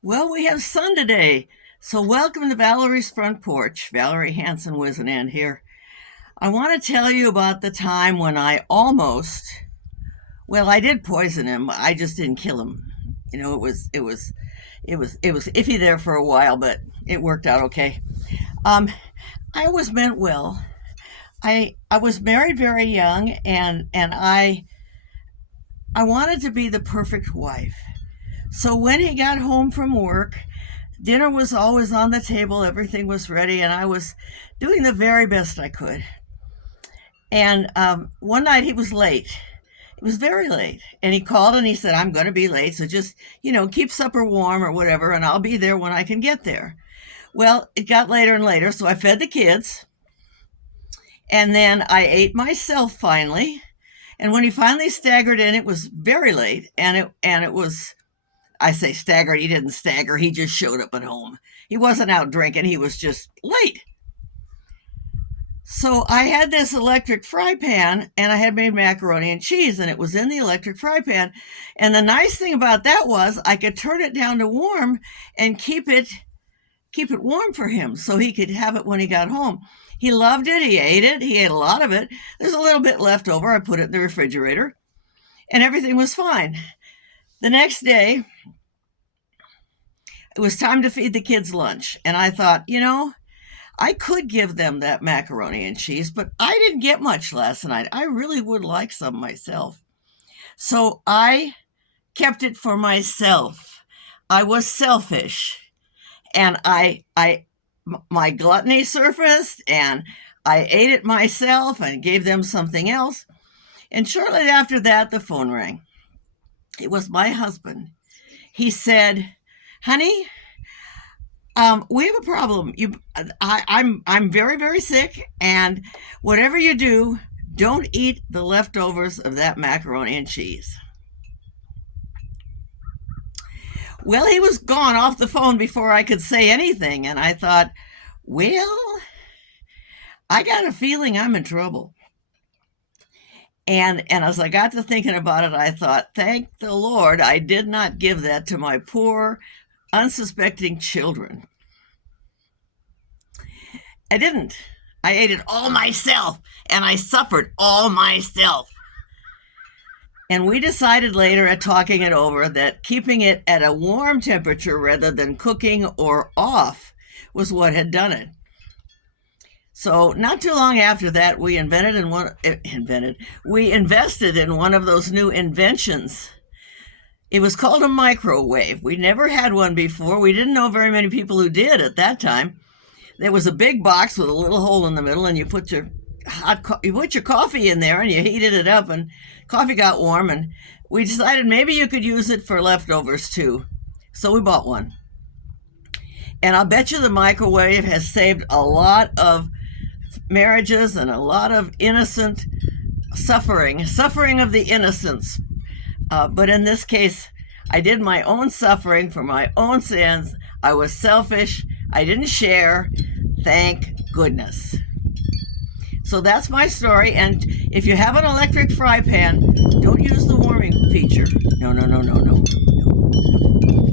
Well, we have sun today. So, welcome to Valerie's Front Porch. Valerie Hanson Wisenand here. I want to tell you about the time when I did poison him. I just didn't kill him. It was iffy there for a while, but it worked out okay. Um, I always meant well. I was married very young, and I wanted to be the perfect wife. So when he got home from work, dinner was always on the table, everything was ready, and I was doing the very best I could. And one night he was late. It was very late. And he called and he said, I'm going to be late, so just, keep supper warm or whatever, and I'll be there when I can get there. Well, it got later and later, so I fed the kids, and then I ate myself finally. And when he finally staggered in, it was very late, and it was, I say staggered, he didn't stagger, he just showed up at home. He wasn't out drinking, he was just late. So I had this electric fry pan and I had made macaroni and cheese, and it was in the electric fry pan. And the nice thing about that was I could turn it down to warm and keep it warm for him so he could have it when he got home. He loved it, he ate it, he ate a lot of it. There's a little bit left over. I put it in the refrigerator and everything was fine. The next day, it was time to feed the kids lunch. And I thought, I could give them that macaroni and cheese, but I didn't get much last night. I really would like some myself. So I kept it for myself. I was selfish. And my gluttony surfaced, and I ate it myself and gave them something else. And shortly after that, the phone rang. It was my husband. He said, honey, we have a problem. I'm very, very sick, and whatever you do, don't eat the leftovers of that macaroni and cheese. Well, he was gone off the phone before I could say anything, and I thought, well, I got a feeling I'm in trouble. And as I got to thinking about it, I thought, thank the Lord I did not give that to my poor, unsuspecting children. I didn't. I ate it all myself, and I suffered all myself. And we decided later at talking it over that keeping it at a warm temperature rather than cooking or off was what had done it. So not too long after that, we invested in one of those new inventions. It was called a microwave. We never had one before. We didn't know very many people who did at that time. There was a big box with a little hole in the middle, and you put your coffee in there, and you heated it up, and coffee got warm. And we decided maybe you could use it for leftovers too, so we bought one. And I'll bet you the microwave has saved a lot of marriages and a lot of innocent suffering of the innocents. But in this case, I did my own suffering for my own sins. I was selfish. I didn't share. Thank goodness. So that's my story. And if you have an electric fry pan, don't use the warming feature. No, no, no, no, no, no.